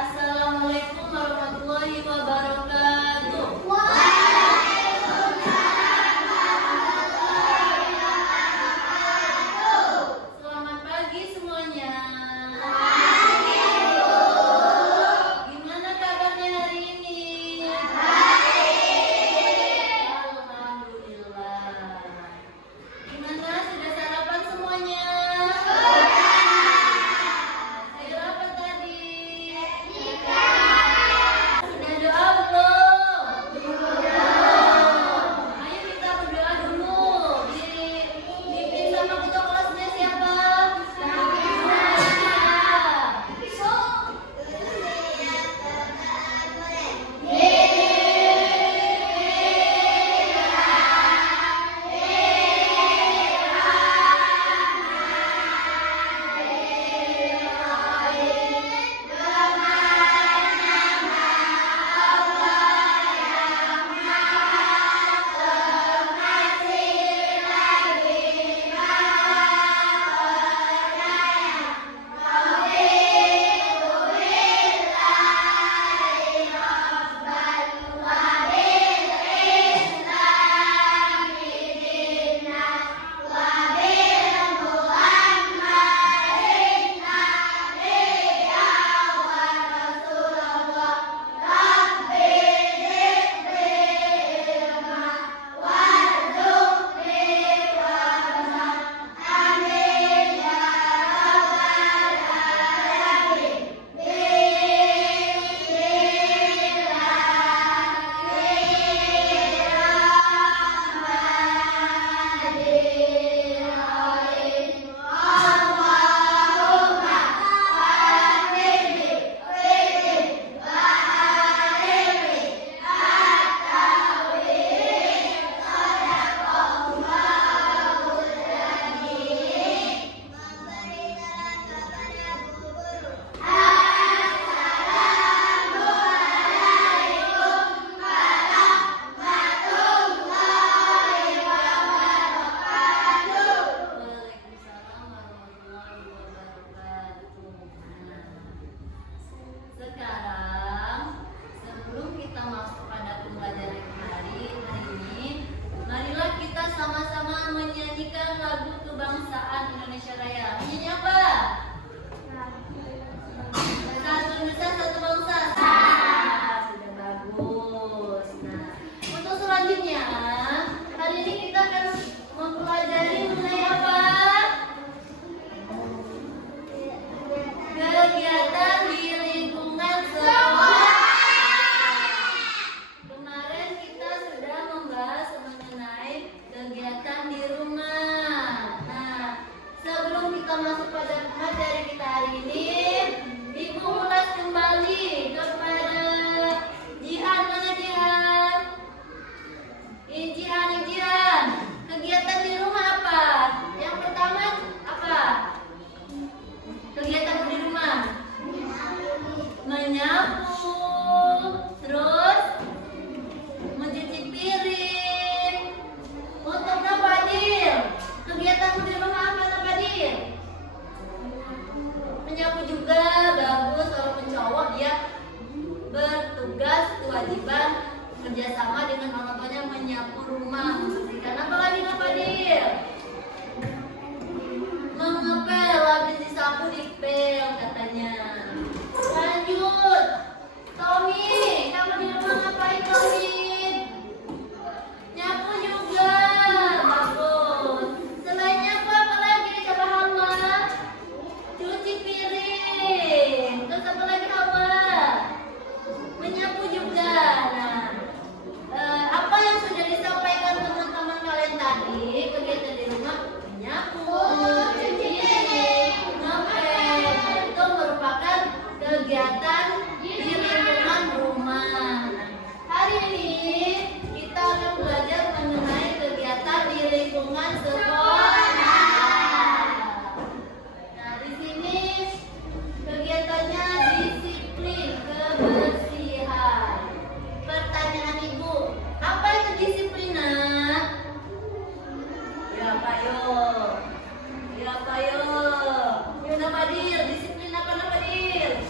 Assalamualaikum warahmatullahi wabarakatuh. Selamat pagi semuanya. Gimana kabarnya hari ini? Alhamdulillah. Gimana, sudah sarapan semuanya? Sayur apa tadi? Sudah doa belum? Ayo kita berdoa dulu. Dipimpin sama ketua kelasnya siapa? Sekarang, sebelum kita masuk pada pembelajaran hari ini, marilah kita sama-sama menyanyikan lagu kebangsaan Indonesia Raya. Menyanyi apa? Satu Indonesia, satu bangsa. Sudah bagus. Nah, untuk selanjutnya, hari ini kita akan mempelajari mengenai apa? Kegiatan di lingkungan sekolah. Kemarin kita sudah membahas mengenai kegiatan di rumah. Nah, sebelum kita masuk pada materi kita hari ini, Ibu ulas kembali kepada Jihan. Mana Jihan? Jihan. Kegiatan di rumah apa? Yang pertama apa? Kegiatan di rumah menyapu, terus mencuci piring. Untuk Fadil, kegiatan di rumah apa Fadil? Menyapu juga, bagus. Walaupun cowok dia bertugas kewajiban kerjasama dengan orang tuanya menyapu rumah, membersihkan. Apa lagi Fadil? Mengepel, habis disapu dipel katanya. Lanjut, Tommy, kamu di rumah ngapain Tommy? Nyapu juga, bagus. Selain nyapu apa lagi? Coba Hawa, cuci piring. Terus apa lagi Hawa? Menyapu juga. Nah, apa yang sudah disampaikan teman-teman kalian tadi? Kegiatan di rumah menyapu, itu merupakan kegiatan di lingkungan rumah. Hari ini kita akan belajar mengenai kegiatan di lingkungan sekolah. Nah, di sini kegiatannya disiplin kebersihan. Pertanyaan Ibu, apa itu disiplin? Ya, Pak Yo. Yuna Fadil, disiplin apa Fadil?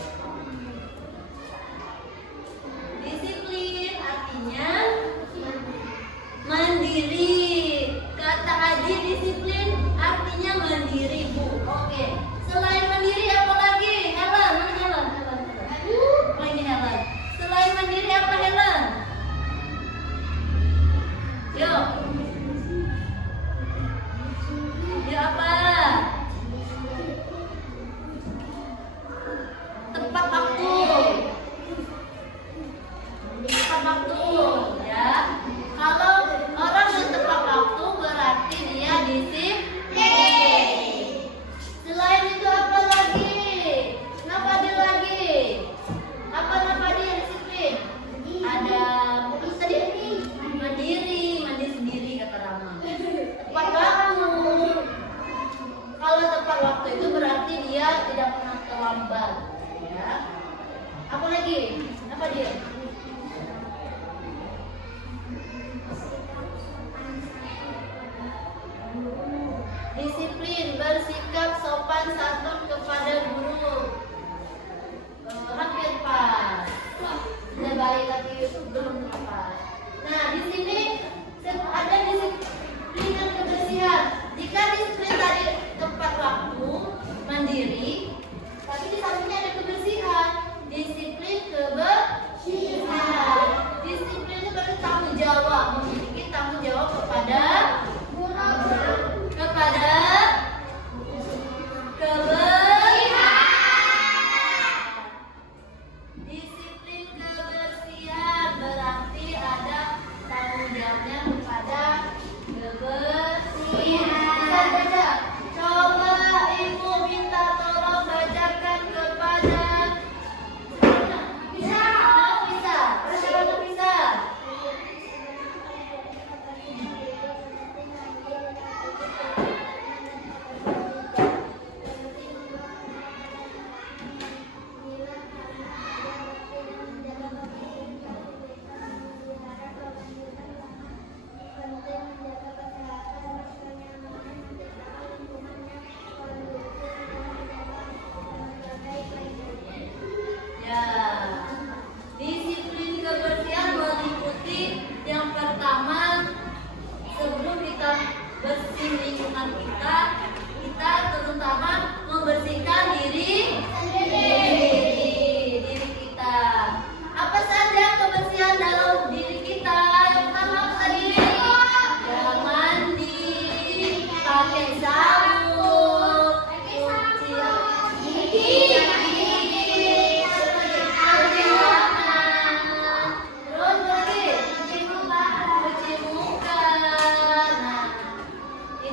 Disiplin kebersihan berarti ada tanggung jawabnya kepada kebersihan. Bisa baca? Coba ibu minta tolong bacakan kepada bisa. Bisa. Siapa bisa? Ya, disiplin kebersihan meliputi yang pertama, sebelum kita bersih lingkungan kita terutama membersihkan diri kita. Apa saja kebersihan dalam diri kita? Yang pertama tadi, jangan mandi, pakai sabun, cuci gigi.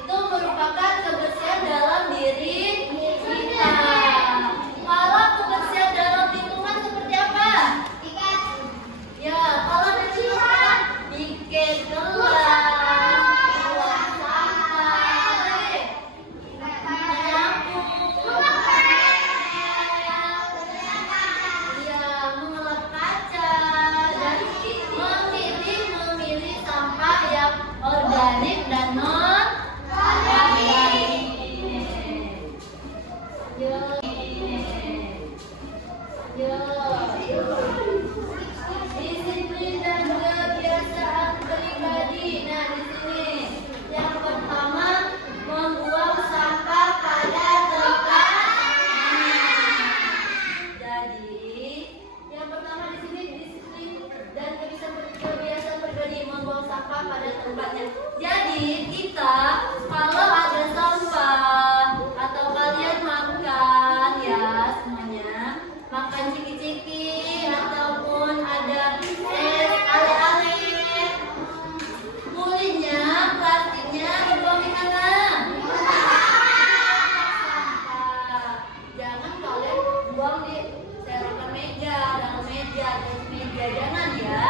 Merupakan kebersihan dalam diri kita. Kalau kebersihan dalam lingkungan seperti apa? Ya, kalau dicucikan, bikin gelas, buang sampah, menyapu, ya, mengelap kaca, dan memilih sampah yang organik dan non. Disiplin dan kebiasaan pribadi. Nah, di sini yang pertama, membuang sampah pada tempatnya. Jadi, yang pertama di sini disiplin dan kebiasaan pribadi, membuang sampah pada tempatnya. Jadi, kita kalau ada sampah atau kalian makan ya semuanya, makan ciki-ciki ataupun ada es ale-ale, kulitnya, plastiknya dibuang di mana? Sampah. Jangan kalian buang di selokan meja, dalam meja, atas meja, jangan ya.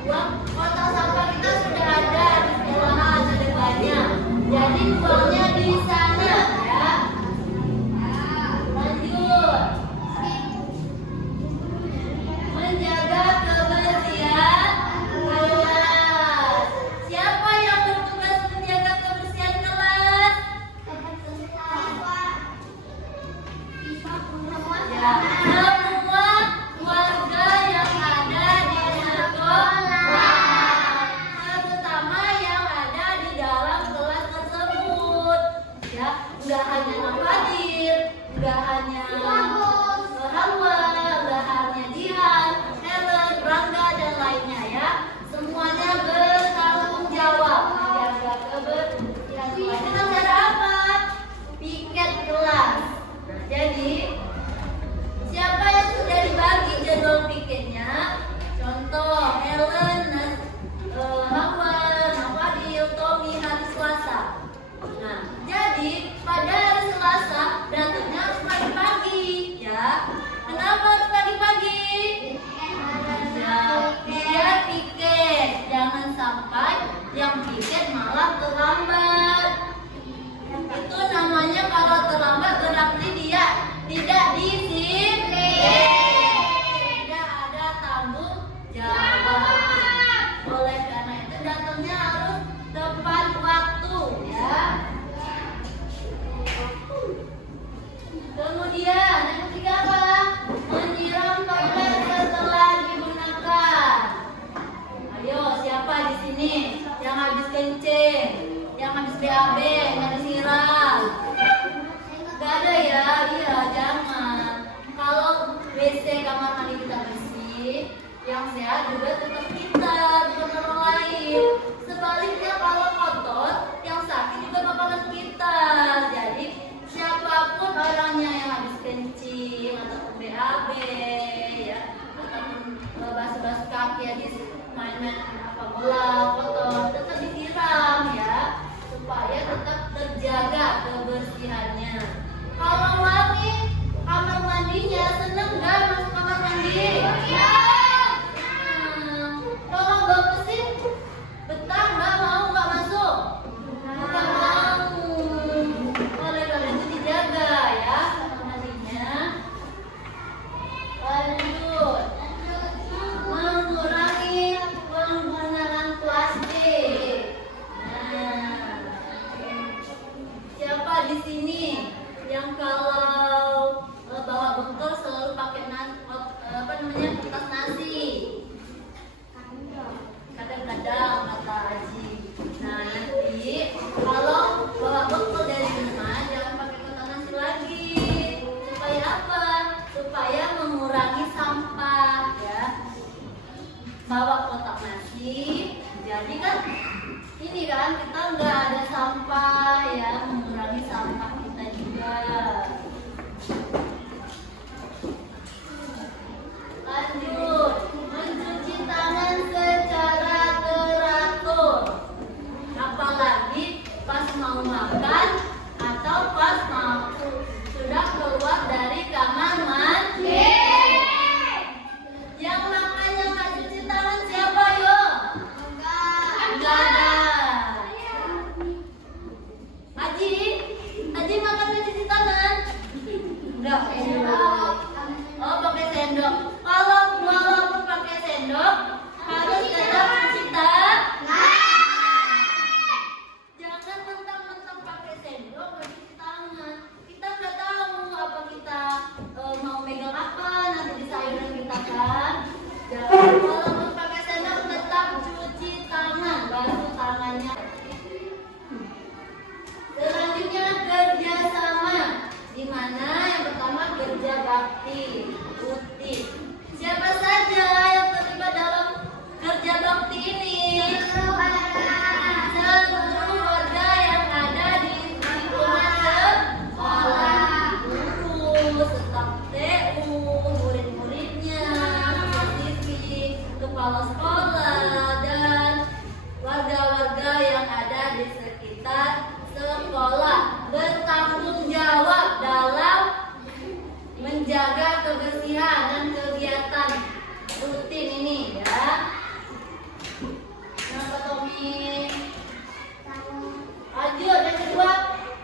Buang kotak sampah kita sudah ada di sekolahan, ada banyak. Jadi buangnya di sana ya. Lanjut. Menjaga kebersihan kelas. Siapa yang bertugas menjaga kebersihan kelas? Ya, semua warga yang ada di sekolah, terutama yang ada di dalam kelas tersebut. bersih. Jadi kan ini kan kita nggak ada sampah ya, mengurangi sampah kita juga. Lanjut, mencuci tangan secara teratur. Apalagi pas mau makan atau pas mau sudah keluar dari kamar mandi. Yang makan yang nggak cuci tangan siapa yo? Enggak ada. Aji makan nggak cuci tangan? Enggak. Oh, pakai sendok. Kalau walaupun pakai sendok harus tetap cuci tangan. Jangan mentang-mentang pakai sendok nggak cuci tangan. Kita nggak tahu apa kita mau megang apa nanti di sayuran kita kan. Jangan walaupun pakai sendok tetap cuci tangan, basuh tangannya. Selanjutnya kerjasama, di mana yang pertama kerja bakti, rutin. Siapa saja yang terlibat dalam kerja bakti ini? Seluruh warga yang ada di lingkungan sekolah, guru, staf TU, murid-muridnya, siswi, kepala sekolah, dan warga-warga yang ada di sekitar sekolah bertanggung jawab dalam menjaga kebersihan dan kegiatan rutin ini ya. Kenapa Tommy? Lanjut, yang kedua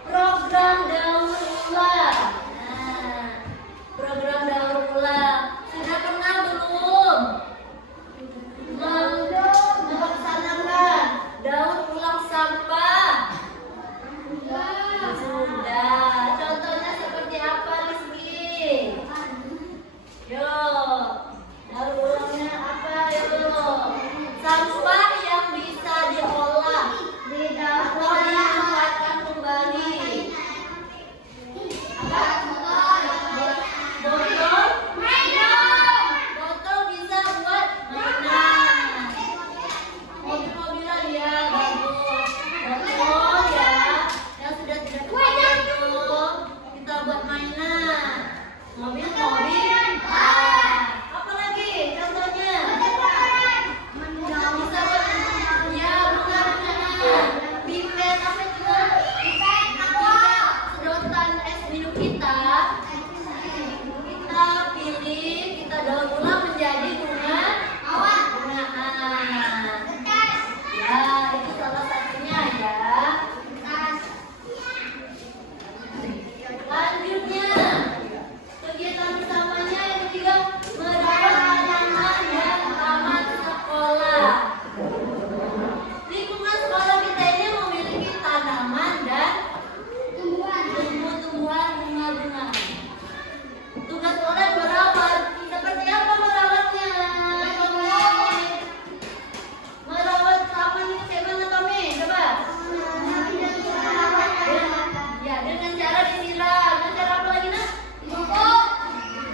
program daur ulang. Nah, program daur ulang sudah pernah belum melaksanakan daur ulang sampah? Sudah. Contohnya seperti apa, Rizky? Yo, daur ulangnya apa yo? Sampah yang bisa diolah atau dimanfaatkan kembali. Botol? Botol bisa buat mainan. Mobil-mobilan ya, bagus. Botol ya, yang sudah tidak dipakai itu kita buat mainan. Mobil-mobil. Apa lagi contohnya? Bisa buat ya bunga-bungaan. Pipet apa itu? Sedotan es minum kita pilih, kita daur ulang menjadi bungaan. Ya, itu salah satunya ya. Lanjutnya, kegiatan utamanya yang ketiga merawat tanaman dan taman sekolah. Lingkungan sekolah kita ini memiliki tanaman dan tumbuh-tumbuhan, bunga-bunga. Tugas orang merawat. Seperti apa merawatnya? Merawat taman itu kayak mana, Tommy? Coba. Ya, dengan cara disiram. Dengan cara apa lagi, Nak?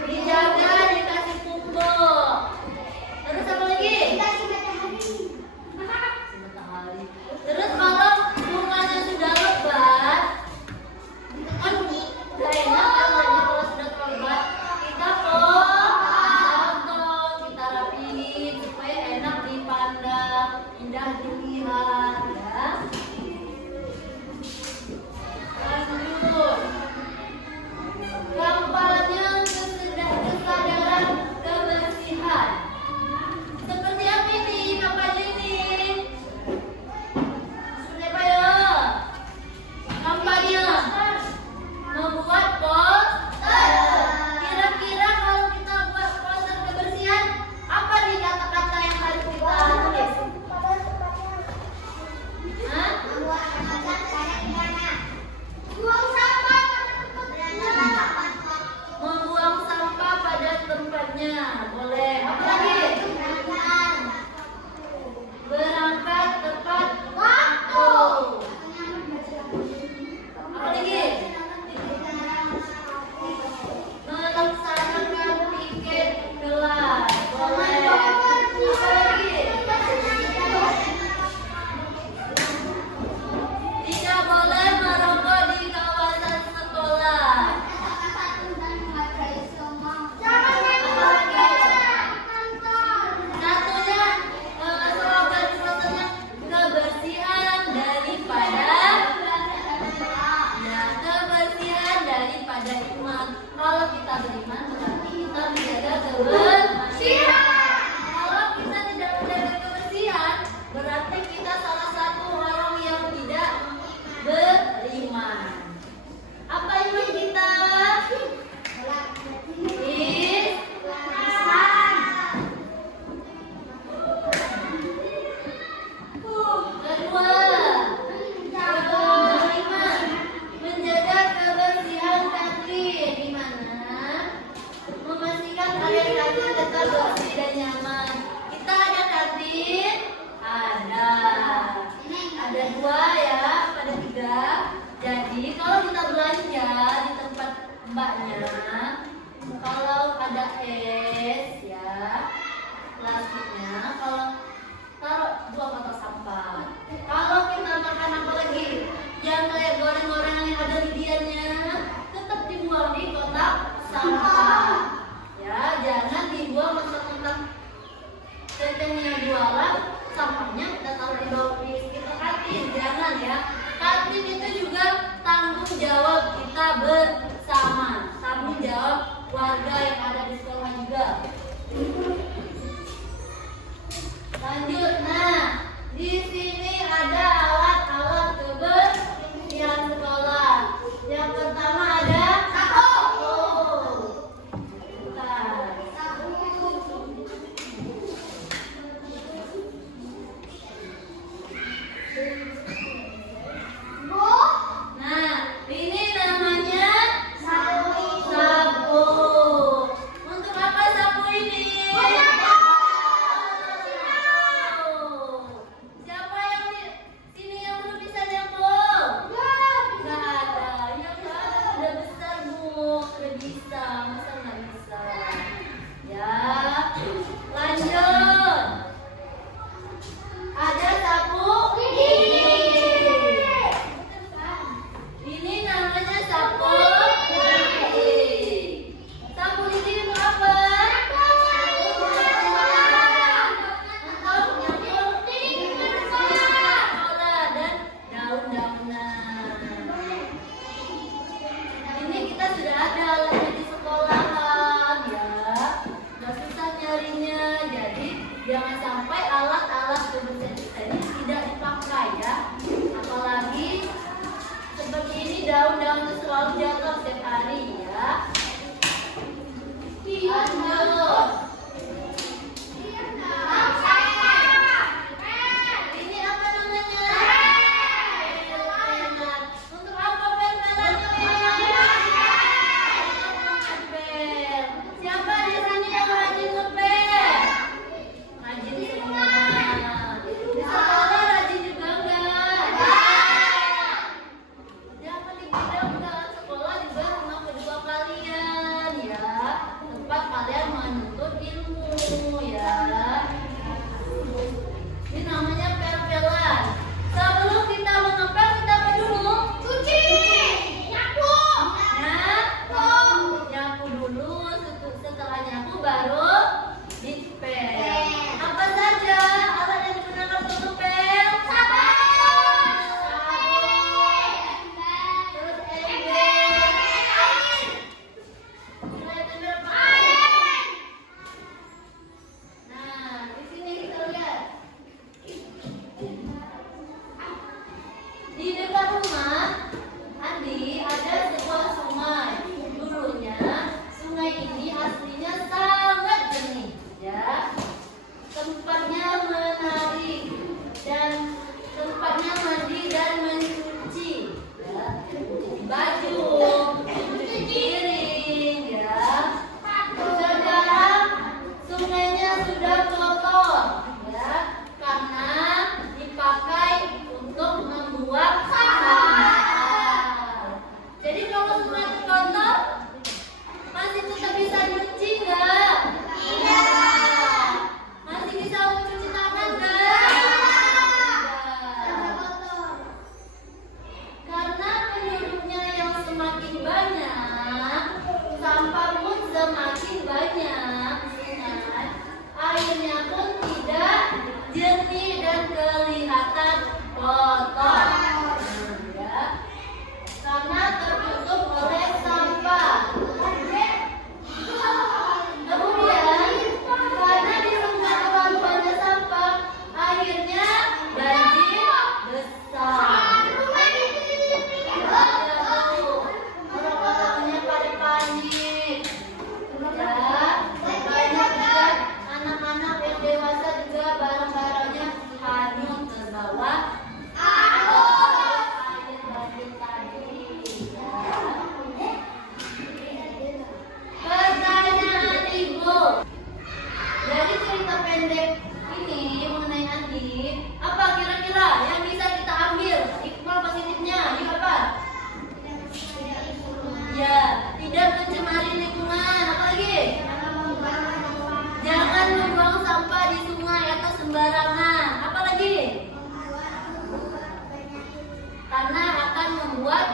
Dijaga, dikasih pupuk. Terus apa lagi? Matahari. Terus kalau bunganya sudah lebat, kan udah enak kan kalau sudah lebat, kita potong, kita rapihin supaya enak dipandang, indah dilihat ya. Lanjut, kampanye kesadaran kebersihan. Seperti apa ini kampanye ini? Seperti apa ya? Kampanye membuat poster. Kira-kira kalau kita buat poster kebersihan, apa nih kata-kata yang harus kita tulis? Hah? Membuang sampah pada tempatnya. Boleh. Apa lagi? Berangkat tepat waktu. Apa lagi? Melaksanakan piket kelas. Boleh. Apa lagi? kebersihan. Kalau kita tidak menjaga kebersihan, berarti kita salah satu orang yang tidak beriman. Apa iman kita? Menjaga kebersihan kaki, di mana memastikan area kaki tetap bersih dan nyaman. Kita ada kantin, ada dua ya, ada tiga. Jadi kalau kita belanja di tempat mbaknya, kalau ada es ya, plastiknya, kalau taruh dua kotak sampah. Kalau kita makan apa lagi yang kayak goreng-gorengan yang ada lidiannya, tetap dibuang di kotak sampah. Ya, jangan dibuang mentang-mentang tetenya jualan, sampahnya kita taruh di bawah di sekitar kantin. Jangan ya. Kantin itu juga tanggung jawab kita bersama, tanggung jawab warga yang ada di sekolah juga. Lanjut, nah di sini ada alat-alat kebersihan sekolah. Yang pertama ada sapu. Nah, ini namanya sapu. Untuk apa sapu ini? Siapa yang di sini yang belum bisa nyapu? Nggak ada. Yang udah besar bu, udah bisa. Masa nggak bisa? Ya, lanjut. Ada sapu gigi. Ini namanya sapu gigi. Sapu gigi itu apa? Untuk nyapu sekolah dan daun-daunan. Ini kita sudah ada alatnya di sekolahan ya. Nggak susah nyarinya. Jadi jangan sampai alat-alat kebersihan kita ini tidak dipakai ya. Apalagi seperti ini daun-daun itu selalu jatuh setiap hari ya. Lanjut. Ini apa namanya? Penat. Untuk apa penat? Siapa di sini yang rajin ngepel? Rajin semua.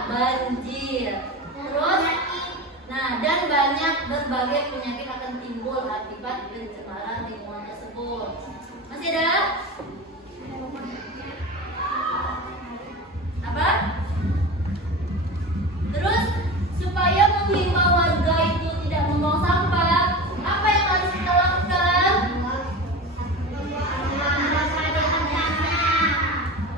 banjir. Terus, nah dan banyak berbagai penyakit akan timbul akibat pencemaran lingkungan tersebut. Masih ada? Apa? Terus supaya menghimbau warga itu tidak membuang sampah, apa yang harus kita lakukan?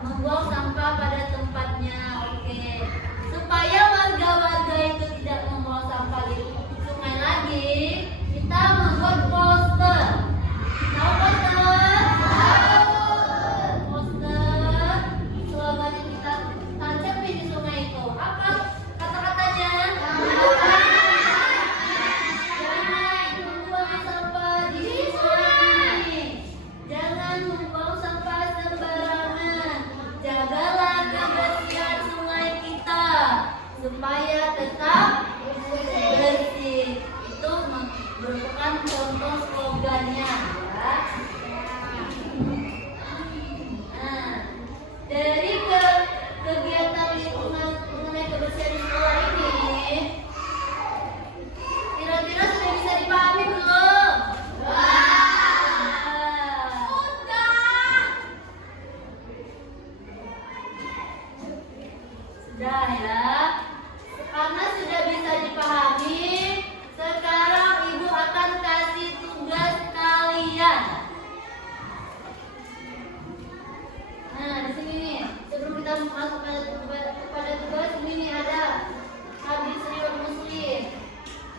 Membuang sampah pada tempatnya. Oke. Supaya warga-warga itu tidak membuang sampah di sungai lagi, kita membuat poster. Tahu poster? Poster. Slogan yang kita tancapin di sungai itu. Apa kata-katanya? Jangan membuang sampah di sungai. Jangan membuang sampah sembarangan. Jagalah kebersihan sungai kita supaya tetap bersih. Itu merupakan contoh slogannya, ya. Nah, dari kegiatan lingkungan mengenai kebersihan di sekolah ini, kira-kira sudah bisa dipahami belum? Sudah ya. Karena sudah bisa dipahami, sekarang Ibu akan kasih tugas kalian. Nah, di sini nih, sebelum kita masuk kepada tugas, ini nih ada hadis riwayat Muslim.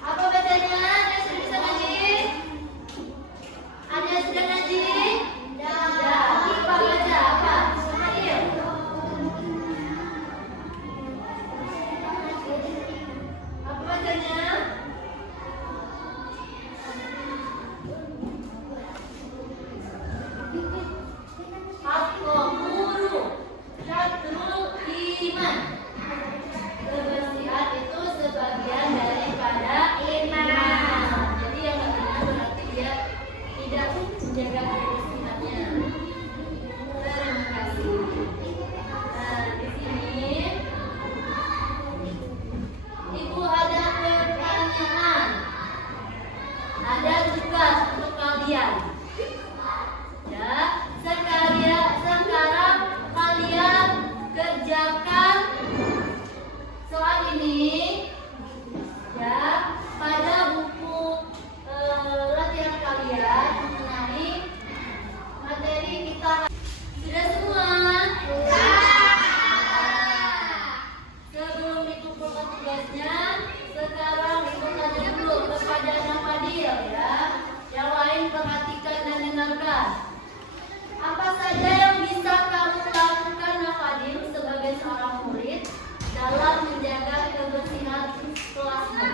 Apa bacanya? Ada yang sudah bisa ngaji? Ada yang sudah ngaji? Sudah. Kita baca apa? Ayo. Apa bacanya? At-tahuru syatrul iman. Kebersihan itu sebagian daripada iman. Jadi yang artinya berarti dia tidak menjaga kebersihannya. Terima kasih. Nah, di sini Ibu ada pertanyaan. Ada tugas untuk kalian. Ya, sekarang kalian kerjakan soal ini ya pada buku latihan kalian mengenai materi kita. Sudah semua? Sebelum dikumpulkan tugasnya, sekarang Ibu tanya dulu kepada Nafadil ya. Yang lain perhatikan dan dengarkan. Apa saja yang bisa kamu lakukan Nafadil sebagai seorang murid dalam menjaga kebersihan kelasmu?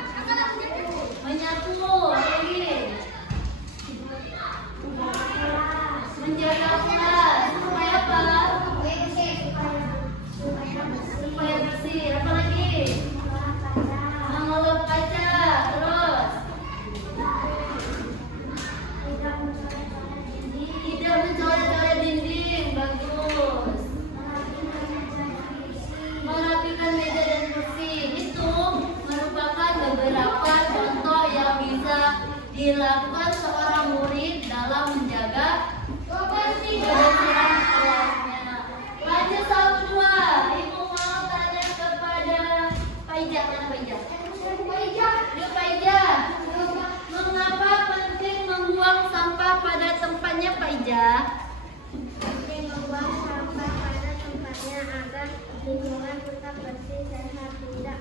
Menyapu, lagi. Menjaga kelas. Supaya apa? Supaya bersih. Apa lagi? Mengelup kaca. Terus? Tidak mencoret-coret dinding. Bagus. Merapikan meja dan kursi. Itu merupakan beberapa contoh yang bisa dilakukan seorang murid dalam menjaga kebersihan kelasnya. Lanjut 1, 2. Ibu mau tanya kepada Paijah. Mana Paijah? Yuk Paijah. Mengapa penting membuang sampah pada tempatnya Paijah? Penting membuang sampah pada tempatnya agar lingkungan tetap bersih, sehat, tidak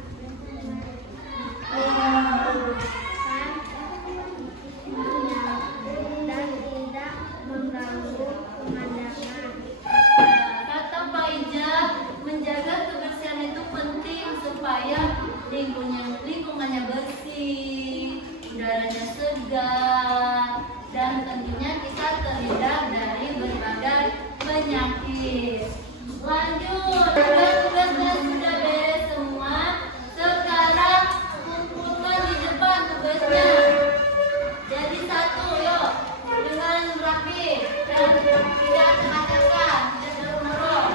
dan tidak mengganggu pemandangan. Kata Paijah, menjaga kebersihan itu penting supaya lingkungannya bersih, udaranya segar, dan tentunya kita terhindar dari berbagai penyakit. Lanjut, tugas-tugasnya sudah beres semua. Sekarang kumpulkan di depan tugasnya. Jadi 1, yuk, dengan rapi dan tidak acak-acakan, tidak dorong-dorong.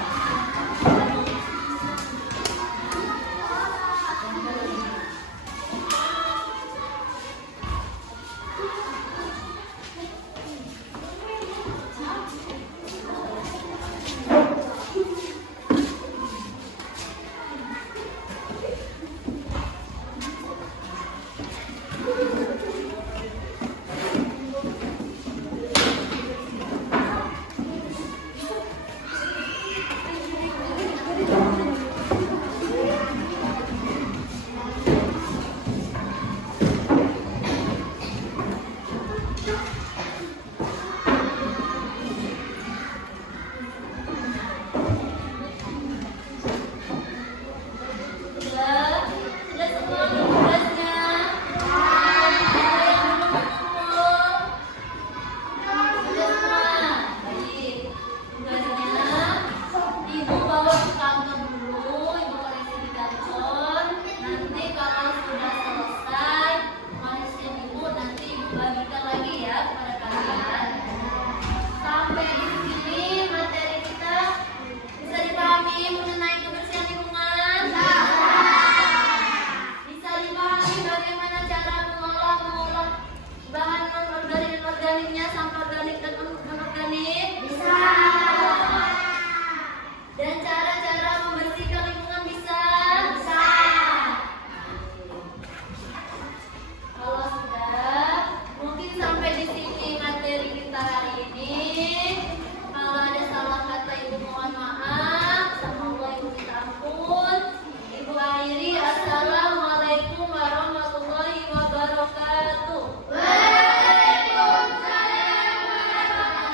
kategorinya sampah organik dan anorganik? Bisa. Dan cara-cara membersihkan lingkungan bisa? Bisa. Kalau sudah, mungkin sampai di sini materi kita hari